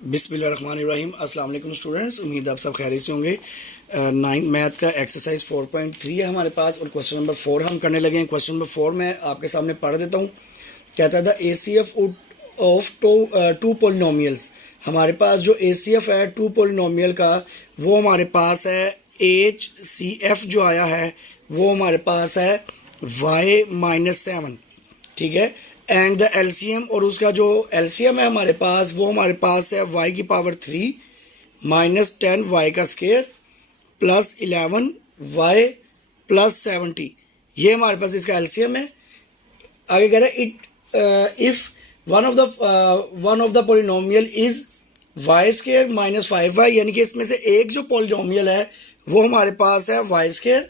बिस्मिल्लाहिर्रहमानिर्रहीम। अस्सलाम वालेकुम स्टूडेंट्स, उम्मीद आप सब खैरियत से होंगे। 9 मैथ का एक्सरसाइज 4.3 है हमारे पास और क्वेश्चन नंबर 4 हम करने लगे हैं। क्वेश्चन नंबर 4 में आपके सामने पढ़ देता हूँ। कहता था ACF ऑफ टू पोलिनोमियल्स। हमारे पास जो ACF है टू पोलिनोमियल का वो हमारे पास है HCF जो आया है वो हमारे पास है y-7, ठीक है। एंड द एलसीएम, और उसका जो एलसीएम है हमारे पास वो हमारे पास है y की पावर 3 माइनस 10 y का स्केयर प्लस 11 y प्लस 70। ये हमारे पास इसका एलसीएम है। आगे कह रहा है it if one of the polynomial is y square minus 5y, यानी कि इसमें से एक जो पोलिनोमियल है वो हमारे पास है y square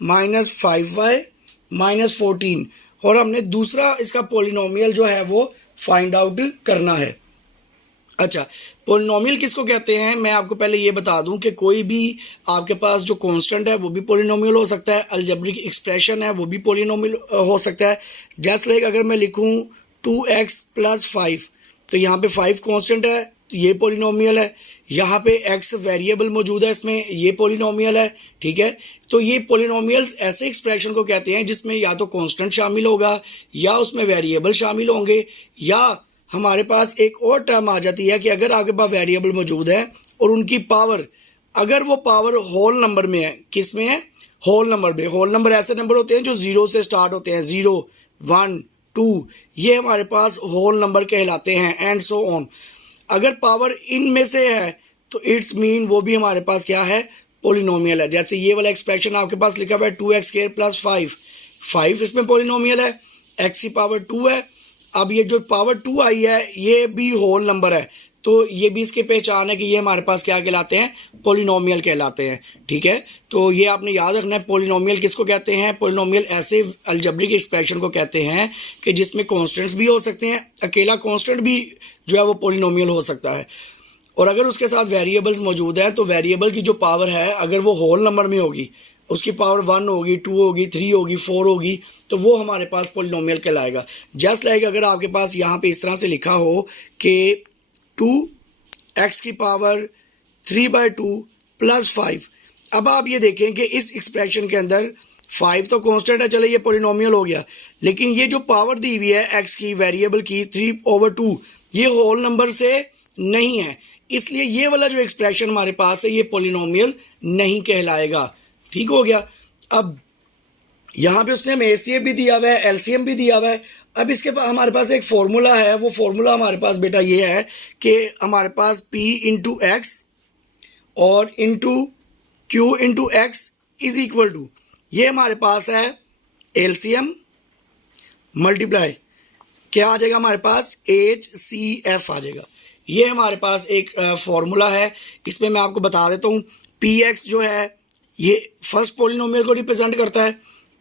minus 5y minus 14, और हमने दूसरा इसका पोलिनोमियल जो है वो फाइंड आउट करना है। अच्छा, पोलिनोमियल किसको कहते हैं मैं आपको पहले ये बता दूं कि कोई भी आपके पास जो कांस्टेंट है वो भी पोलिनोमियल हो सकता है, अलजेब्रिक एक्सप्रेशन है वो भी पोलिनोमियल हो सकता है। जस्ट लाइक अगर मैं लिखूं 2x प्लस 5 तो यहाँ पे 5 कांस्टेंट है तो ये पोलिनोमियल है, यहाँ पे x वेरिएबल मौजूद है इसमें, ये पोलिनोमियल है, ठीक है। तो ये पोलिनोमियल्स ऐसे एक्सप्रेशन को कहते हैं जिसमें या तो कांस्टेंट शामिल होगा या उसमें वेरिएबल शामिल होंगे, या हमारे पास एक और टर्म आ जाती है कि अगर आपके पास वेरिएबल मौजूद है और उनकी पावर, अगर वो पावर होल नंबर में है, किस में है? होल नंबर में। होल नंबर ऐसे नंबर होते हैं जो 0 से स्टार्ट होते हैं, 0, 1, 2, ये हमारे पास होल नंबर कहलाते हैं, एंड सो ऑन। अगर पावर इनमें से है तो इट्स मीन वो भी हमारे पास क्या है? पोलिनोमियल है। जैसे ये वाला एक्सप्रेशन आपके पास लिखा हुआ है 2x स्क्वायर प्लस 5 इसमें पोलिनोमियल है, x की पावर 2 है। अब ये जो पावर 2 आई है ये भी होल नंबर है, तो ये भी इसकी पहचान है कि ये हमारे पास क्या कहलाते हैं? पोलिनोमियल कहलाते हैं, ठीक है। तो ये आपने याद रखना है, पोलिनोमियल किसको कहते हैं? पोलिनोमियल ऐसे अलजेब्रिक एक्सप्रेशन को कहते हैं कि जिसमें कॉन्स्टेंट्स भी हो सकते हैं, अकेला कॉन्स्टेंट भी जो है वो पोलिनोमियल हो सकता है, और अगर उसके साथ वेरिएबल्स मौजूद हैं तो वेरिएबल की जो पावर है अगर वो होल नंबर में होगी, उसकी पावर 1 होगी, 2 होगी, 3 होगी, 4 होगी, तो वो हमारे पास पोलिनोमियल कहलाएगा। जस्ट लाइक अगर आपके पास यहाँ पे इस तरह से लिखा हो कि 2x की पावर 3/2 प्लस 5। अब आप ये देखें कि इस एक्सप्रेशन के अंदर 5 तो कांस्टेंट है, चले ये पोलिनोमियल हो गया, लेकिन ये जो पावर दी हुई है x की वेरिएबल की 3/2 ये होल नंबर से नहीं है, इसलिए ये वाला जो एक्सप्रेशन हमारे पास है ये पोलिनोमियल नहीं कहलाएगा। ठीक हो गया। अब यहाँ पे उसने हमें ACF भी दिया हुआ है, LCM भी दिया हुआ है। अब इसके पास हमारे पास एक फॉर्मूला है, वो फॉर्मूला हमारे पास बेटा ये है कि हमारे पास P इंटू एक्स और into Q into x is equal to, ये हमारे पास है LCM मल्टीप्लाई क्या आ जाएगा हमारे पास? HCF आ जाएगा। ये हमारे पास एक फॉर्मूला है, इसमें मैं आपको बता देता हूँ। PX जो है ये फर्स्ट पोलिनोमियल को रिप्रेजेंट करता है,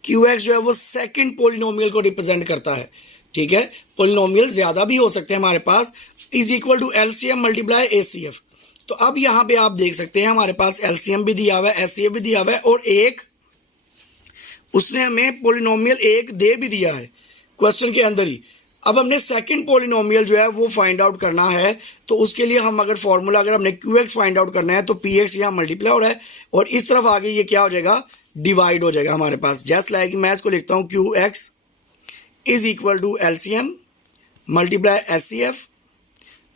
QX जो है वो सेकंड पोलिनोमियल को रिप्रेजेंट करता है, ठीक है। पोलिनोमियल ज़्यादा भी हो सकते हैं हमारे पास, is equal to LCM multiply ACF। तो अब यहाँ पे आप देख सकते हैं हमारे पास LCM भी दिया हुआ है, HCF भी दिया हुआ है, और एक उसने हमें पोलिनोमियल एक दे भी दिया है क्वेश्चन के अंदर ही। अब हमने सेकंड पोलिनोमियल जो है वो फाइंड आउट करना है, तो उसके लिए हम अगर फॉर्मूला अगर हमने QX फाइंड आउट करना है तो PX यहाँ मल्टीप्लाई हो रहा है और इस तरफ आगे ये क्या हो जाएगा? डिवाइड हो जाएगा हमारे पास। जस्ट लाइक मैं इसको लिखता हूँ QX is equal to LCM multiply HCF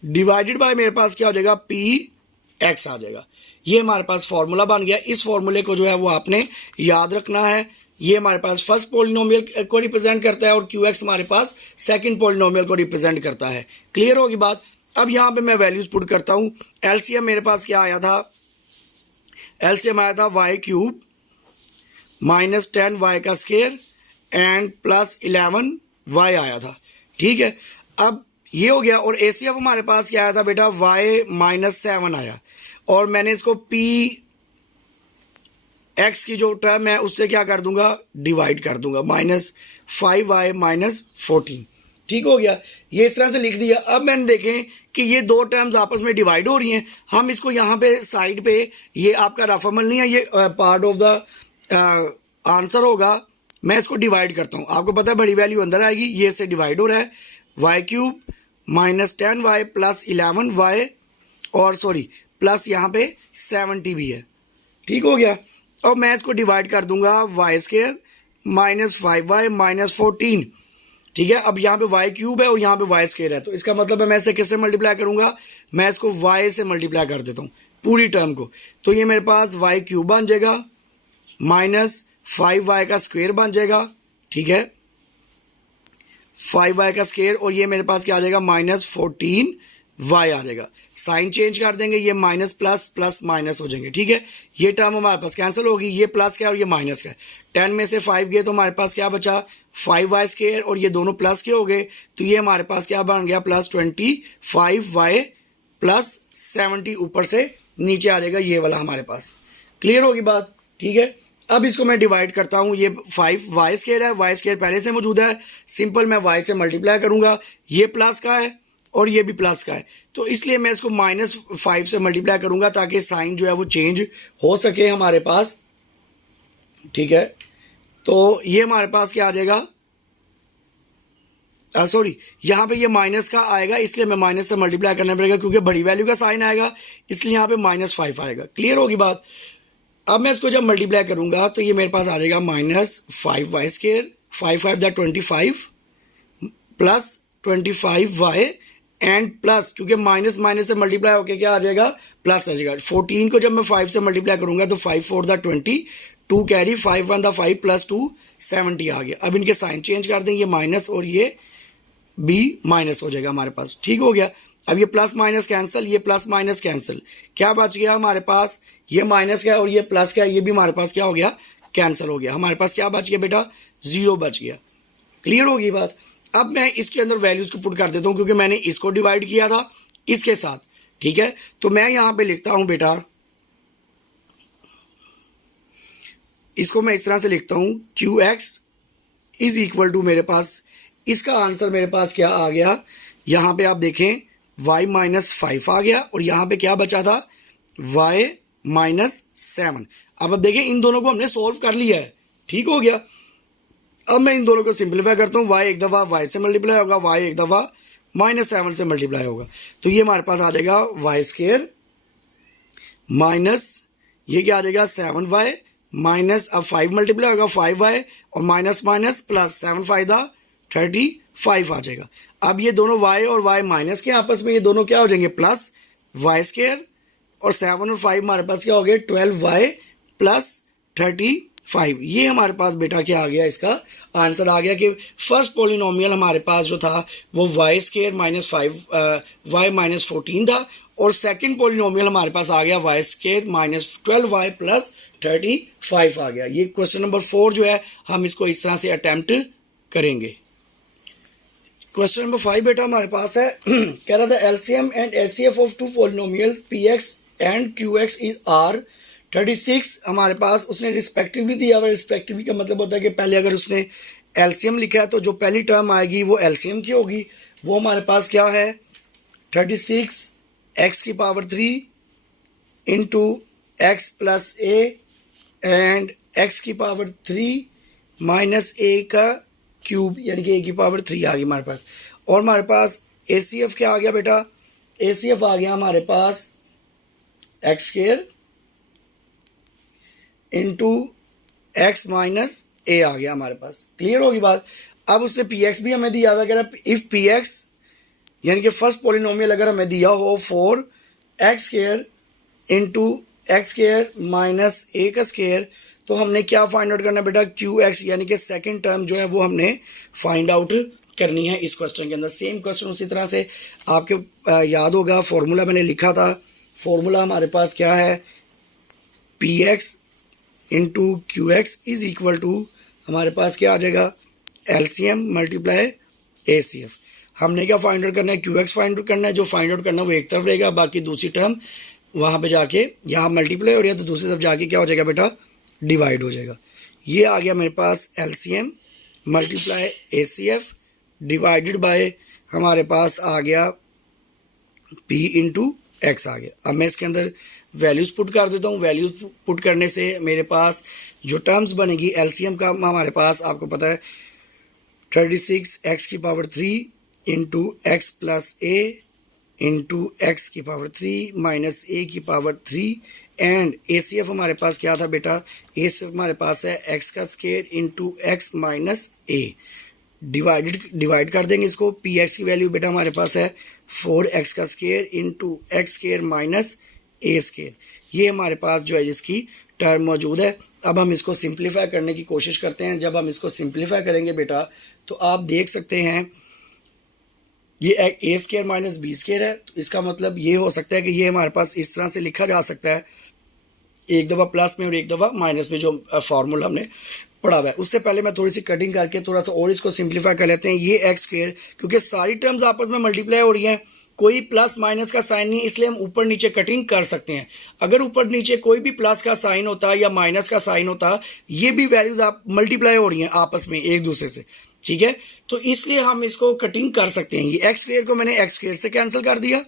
divided by मेरे पास क्या हो जाएगा? PX आ जाएगा। ये हमारे पास फॉर्मूला बन गया। इस फॉर्मूले को जो है वो आपने याद रखना है। ये हमारे पास फर्स्ट पोलिनोमियल को रिप्रेजेंट करता है और QX हमारे पास सेकंड पोलिनोमियल को रिप्रेजेंट करता है। क्लियर होगी बात? अब यहाँ पे मैं वैल्यूज पुट करता हूँ। LCM मेरे पास क्या आया था? LCM आया था y³ माइनस 10y का स्केयर एंड प्लस 11y आया था, ठीक है। अब ये हो गया, और ACF हमारे पास क्या आया था बेटा? y-7 आया, और मैंने इसको x की जो टर्म है उससे क्या कर दूंगा? डिवाइड कर दूंगा, -5y माइनस 14। ठीक हो गया, ये इस तरह से लिख दिया। अब मैंने देखें कि ये दो टर्म्स आपस में डिवाइड हो रही हैं, हम इसको यहाँ पे साइड पे, ये आपका रफ अमल नहीं है, ये पार्ट ऑफ द आंसर होगा। मैं इसको डिवाइड करता हूँ, आपको पता है बड़ी वैल्यू अंदर आएगी, ये से डिवाइड हो रहा है। y³ minus 10y plus 11y और सॉरी प्लस यहाँ पे 70 भी है, ठीक हो गया। अब मैं इसको डिवाइड कर दूंगा Y square minus 5y minus 14, ठीक है। अब यहाँ पे वाई क्यूब है और यहाँ पे वाई स्क्वायर है, तो इसका मतलब है मैं इसे किससे मल्टीप्लाई करूंगा, मैं इसको वाई से मल्टीप्लाई कर देता हूँ पूरी टर्म को। तो ये मेरे पास वाई क्यूब बन जाएगा माइनस 5y का स्क्वायर बन जाएगा, ठीक है, 5y का स्क्वायर, और ये मेरे पास क्या आ जाएगा माइनस 14y आ जाएगा। साइन चेंज कर देंगे, ये माइनस प्लस प्लस माइनस हो जाएंगे, ठीक है। ये टर्म हमारे पास कैंसिल होगी, ये प्लस का और ये माइनस का। 10 में से 5 गए तो हमारे पास क्या बचा 5y स्क्वायर, और ये दोनों प्लस के हो गए, तो ये हमारे पास क्या बन गया प्लस 25y प्लस 70 ऊपर से नीचे आ जाएगा ये वाला हमारे पास। क्लियर होगी बात, ठीक है। अब इसको मैं डिवाइड करता हूँ, ये 5y स्क्वायर है, y स्क्वायर पहले से मौजूद है, सिंपल मैं y से मल्टीप्लाई करूंगा, ये प्लस का है और ये भी प्लस का है, तो इसलिए मैं इसको -5 से मल्टीप्लाई करूंगा ताकि साइन जो है वो चेंज हो सके हमारे पास, ठीक है। तो ये हमारे पास क्या आ जाएगा, सॉरी यहाँ पे ये माइनस का आएगा, इसलिए मैं माइनस से मल्टीप्लाई करना पड़ेगा क्योंकि बड़ी वैल्यू का साइन आएगा, इसलिए यहाँ पे -5 आएगा। क्लियर होगी बात। अब मैं इसको जब मल्टीप्लाई करूंगा तो ये मेरे पास आ जाएगा -5y square, 5 × 25 plus 25y and plus, क्योंकि माइनस माइनस से मल्टीप्लाई होकर क्या आ जाएगा प्लस आ जाएगा। 14 को जब मैं 5 से मल्टीप्लाई करूंगा तो 5 × 4 = 20, 2 कैरी, 5 × 1 = 5 प्लस 2 70 आ गया। अब इनके साइन चेंज कर दें, ये माइनस और ये बी माइनस हो जाएगा हमारे पास, ठीक हो गया। अब ये प्लस माइनस कैंसिल, ये प्लस माइनस कैंसिल, क्या बच गया हमारे पास, ये माइनस का और ये प्लस का, ये भी हमारे पास क्या हो गया कैंसिल हो गया। हमारे पास क्या बच गया बेटा 0 बच गया। क्लियर होगी बात। अब मैं इसके अंदर वैल्यूज को पुट कर देता हूं क्योंकि मैंने इसको डिवाइड किया था इसके साथ, ठीक है। तो मैं यहां पे लिखता हूं बेटा, इसको मैं इस तरह से लिखता हूं QX इज इक्वल टू, मेरे पास इसका आंसर मेरे पास क्या आ गया, यहां पे आप देखें y -5 आ गया और यहां पे क्या बचा था y -7। अब देखें इन दोनों को हमने सोल्व कर लिया है, ठीक हो गया। अब मैं इन दोनों को सिंप्लीफाई करता हूँ, y एक दफ़ा y से मल्टीप्लाई होगा, y एक दफ़ा -7 से मल्टीप्लाई होगा, तो ये हमारे पास आ जाएगा y स्क्वायर माइनस ये क्या आ जाएगा 7y माइनस, अब 5 मल्टीप्लाई होगा 5y और माइनस माइनस प्लस 7 × 35 आ जाएगा। अब ये दोनों y और y माइनस के आपस में ये दोनों क्या हो जाएंगे प्लस y स्क्वायर, और 7 और 5 हमारे पास क्या हो गए 12y प्लस 35। ये हमारे पास बेटा क्या आ गया, इसका आंसर आ गया कि फर्स्ट पोलिनोमियल हमारे पास जो था वो y स्क्वायर -5y -14 था, और सेकंड पोलिनोमियल हमारे पास आ गया y स्क्वायर -12y प्लस 35 आ गया। ये क्वेश्चन नंबर 4 जो है हम इसको इस तरह से अटेम्प्ट करेंगे। क्वेश्चन नंबर 5 बेटा हमारे पास है कह रहा था LCM and HCF of two polynomials PX and QX is are 36। हमारे पास उसने रिस्पेक्टिवली दिया हुआ, रिस्पेक्टिवली का मतलब होता है कि पहले अगर उसने एलसीएम लिखा है तो जो पहली टर्म आएगी वो एलसीएम की होगी, वो हमारे पास क्या है 36 x³ into x plus a and x³ minus a का क्यूब यानी कि a³ आ गई हमारे पास। और हमारे पास ACF क्या आ गया बेटा, ACF आ गया हमारे पास x² into x minus a आ गया हमारे पास। क्लियर होगी बात। अब उसने px भी हमें दिया हुआ, कह रहा इफ px यानी कि फर्स्ट पॉलिनोमियल अगर हमें दिया हो 4x² into x² minus a का स्क्वायर, तो हमने क्या फाइंड आउट करना है बेटा QX यानी कि सेकंड टर्म जो है वो हमने फाइंड आउट करनी है इस क्वेश्चन के अंदर। सेम क्वेश्चन उसी तरह से आपके याद होगा, फॉर्मूला मैंने लिखा था, फॉर्मूला हमारे पास क्या है PX into QX is equal to हमारे पास क्या आ जाएगा LCM मल्टीप्लाई ACF। हमने क्या फाइंड आउट करना है QX फाइंड आउट करना है, जो फाइंड आउट करना है वो एक तरफ रहेगा, बाकी दूसरी टर्म वहाँ पे जाके यहाँ मल्टीप्लाई हो रही है तो दूसरी तरफ जाके क्या हो जाएगा बेटा डिवाइड हो जाएगा। ये आ गया मेरे पास LCM multiply ACF divided by हमारे पास आ गया P इंटू X आ गया। अब मैं इसके अंदर वैल्यूज़ पुट कर देता हूँ। वैल्यूज़ पुट करने से मेरे पास जो टर्म्स बनेगी LCM का हमारे पास आपको पता है 36 x³ into x plus a into x की पावर 3 माइनस ए की power 3 and A C F हमारे पास क्या था बेटा, ए सी एफ हमारे पास है एक्स का स्केयर इंटू एक्स माइनस ए, डिवाइड कर देंगे इसको। पी एक्स की वैल्यू बेटा हमारे पास है 4x का square into x square minus a square, ये हमारे पास जो है इसकी टर्म मौजूद है। अब हम इसको सिंप्लीफाई करने की कोशिश करते हैं। जब हम इसको सिंप्लीफाई करेंगे बेटा तो आप देख सकते हैं ये ए स्केयर माइनस बी स्केयर है, तो इसका मतलब ये हो सकता है कि ये हमारे पास इस तरह से लिखा जा सकता है, एक दफ़ा प्लस में और एक दफ़ा माइनस में, जो फार्मूला हमने पढ़ा हुआ है। उससे पहले मैं थोड़ी सी कटिंग करके थोड़ा सा और इसको सिंप्लीफाई कर लेते हैं। ये एक्स स्क्वायर, क्योंकि सारी टर्म्स आपस में मल्टीप्लाई हो रही हैं, कोई प्लस माइनस का साइन नहीं, इसलिए हम ऊपर नीचे कटिंग कर सकते हैं। अगर ऊपर नीचे कोई भी प्लस का साइन होता या माइनस का साइन होता, ये भी वैल्यूज आप मल्टीप्लाई हो रही हैं आपस में एक दूसरे से, ठीक है, तो इसलिए हम इसको कटिंग कर सकते हैं। ये एक्स स्क्वायर को मैंने एक्स स्क्वायर से कैंसिल कर दिया,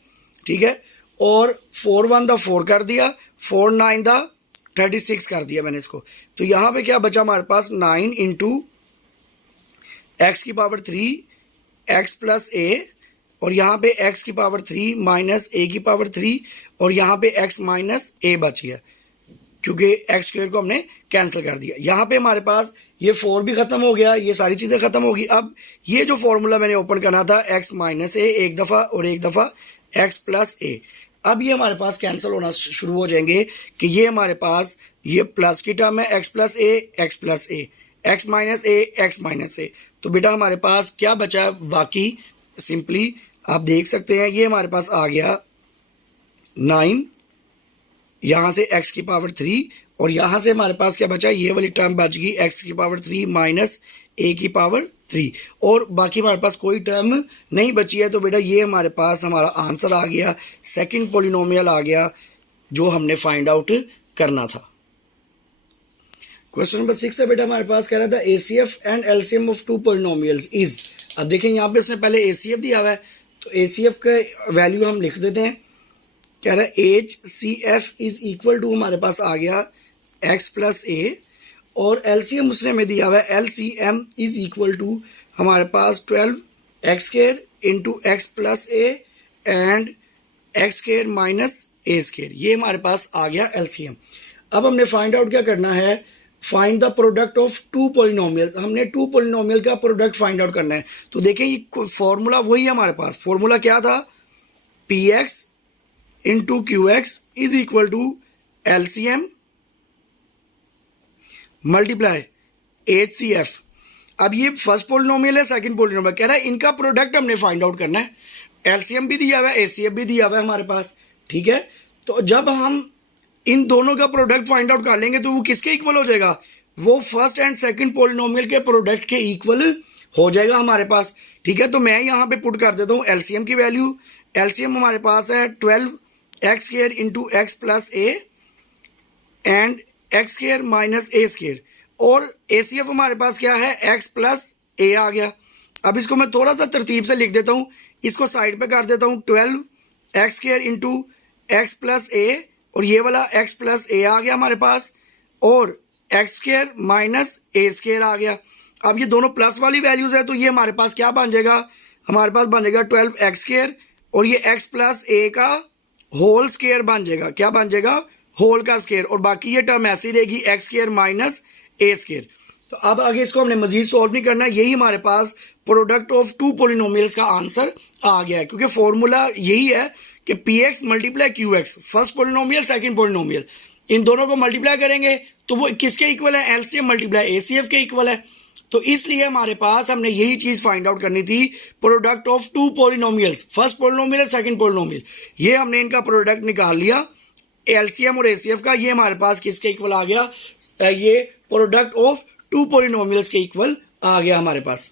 ठीक है, और 4 1 द 4 कर दिया, 4 9 द 36 कर दिया मैंने इसको। तो यहाँ पे क्या बचा हमारे पास 9 इंटू एक्स की पावर 3 एक्स प्लस ए, और यहाँ पे एक्स की पावर 3 माइनस ए की पावर 3, और यहाँ पे एक्स माइनस ए बच गया क्योंकि एक्स स्क्वायर को हमने कैंसिल कर दिया। यहाँ पे हमारे पास ये 4 भी ख़त्म हो गया, ये सारी चीज़ें ख़त्म होगी। अब ये जो फॉर्मूला मैंने ओपन करना था एक्स माइनस ए एक दफ़ा और एक दफ़ा एक्स प्लस ए, अब ये हमारे पास कैंसिल होना शुरू हो जाएंगे कि ये हमारे पास ये प्लस की टर्म है एक्स प्लस ए एक्स माइनस ए एक्स माइनस ए, तो बेटा हमारे पास क्या बचा है बाकी, सिंपली आप देख सकते हैं ये हमारे पास आ गया 9, यहाँ से x की पावर 3, और यहाँ से हमारे पास क्या बचा, ये वाली टर्म बच गई x की पावर 3 माइनस a की पावर 3, और बाकी हमारे पास कोई टर्म नहीं बची है। तो बेटा ये हमारे पास हमारा आंसर आ गया, सेकंड पॉलिनोमियल आ गया जो हमने फाइंड आउट करना था। क्वेश्चन नंबर 6 है बेटा हमारे पास कह रहा था ACF and LCM of two polynomials is. अब देखें यहाँ पे इसने पहले ACF दिया हुआ है, तो ACF का वैल्यू हम लिख देते हैं। कह रहा है HCF इज इक्वल टू हमारे पास आ गया x प्लस ए, और LCM उसने में दिया हुआ है LCM इज इक्वल टू हमारे पास 12x square into x plus A and x square minus A square, ये हमारे पास आ गया LCM। अब हमने फाइंड आउट क्या करना है, find the product of two polynomials, हमने टू पॉलिनोमियल का प्रोडक्ट फाइंड आउट करना है। तो देखें ये फॉर्मूला वही है हमारे पास, फॉर्मूला क्या था, px into q x is equal to LCM multiply HCF। अब ये फर्स्ट पोलिनोमियल है, सेकंड पोलिनोमियल, कह रहा है इनका प्रोडक्ट हमने फाइंड आउट करना है। LCM भी दिया हुआ है, ACF भी दिया हुआ है हमारे पास, ठीक है। तो जब हम इन दोनों का प्रोडक्ट फाइंड आउट कर लेंगे तो वो किसके इक्वल हो जाएगा, वो फर्स्ट एंड सेकंड पोलिनोमियल के प्रोडक्ट के इक्वल हो जाएगा हमारे पास, ठीक है। तो मैं यहाँ पे पुट कर देता हूँ LCM की वैल्यू। LCM हमारे पास है 12x square into x plus A and x square minus A square, और ACF हमारे पास क्या है, x प्लस ए आ गया। अब इसको मैं थोड़ा सा तरतीब से लिख देता हूँ, इसको साइड पे कर देता हूँ, 12x square into x plus a, और ये वाला x प्लस ए आ गया हमारे पास, और एक्स स्क्वायर माइनस ए स्क्वायर आ गया। अब ये दोनों प्लस वाली वैल्यूज़ है, तो ये हमारे पास क्या बन जाएगा, हमारे पास बन जाएगा 12x स्क्वायर, और ये x प्लस ए का होल स्क्वायर बन जाएगा, क्या बन जाएगा, होल का स्क्वायर, और बाकी ये टर्म ऐसी रहेगी एक्स स्क्वायर माइनस ए स्क्वायर। तो अब आगे इसको हमने मजीद सॉल्व नहीं करना, यही हमारे पास प्रोडक्ट ऑफ टू पॉलिनोमियल्स का आंसर आ गया है, क्योंकि फॉर्मूला यही है कि px multiply qx, first polynomial second polynomial, इन दोनों को मल्टीप्लाई करेंगे तो वो किसके इक्वल है, LCM मल्टीप्लाई ACF के इक्वल है। तो इसलिए हमारे पास हमने यही चीज़ फाइंड आउट करनी थी, product of two polynomials, first polynomial second polynomial, ये हमने इनका प्रोडक्ट निकाल लिया LCM और ACF का, ये हमारे पास किसके इक्वल आ गया, ये प्रोडक्ट ऑफ टू पॉलिनोमियल्स के इक्वल आ गया हमारे पास।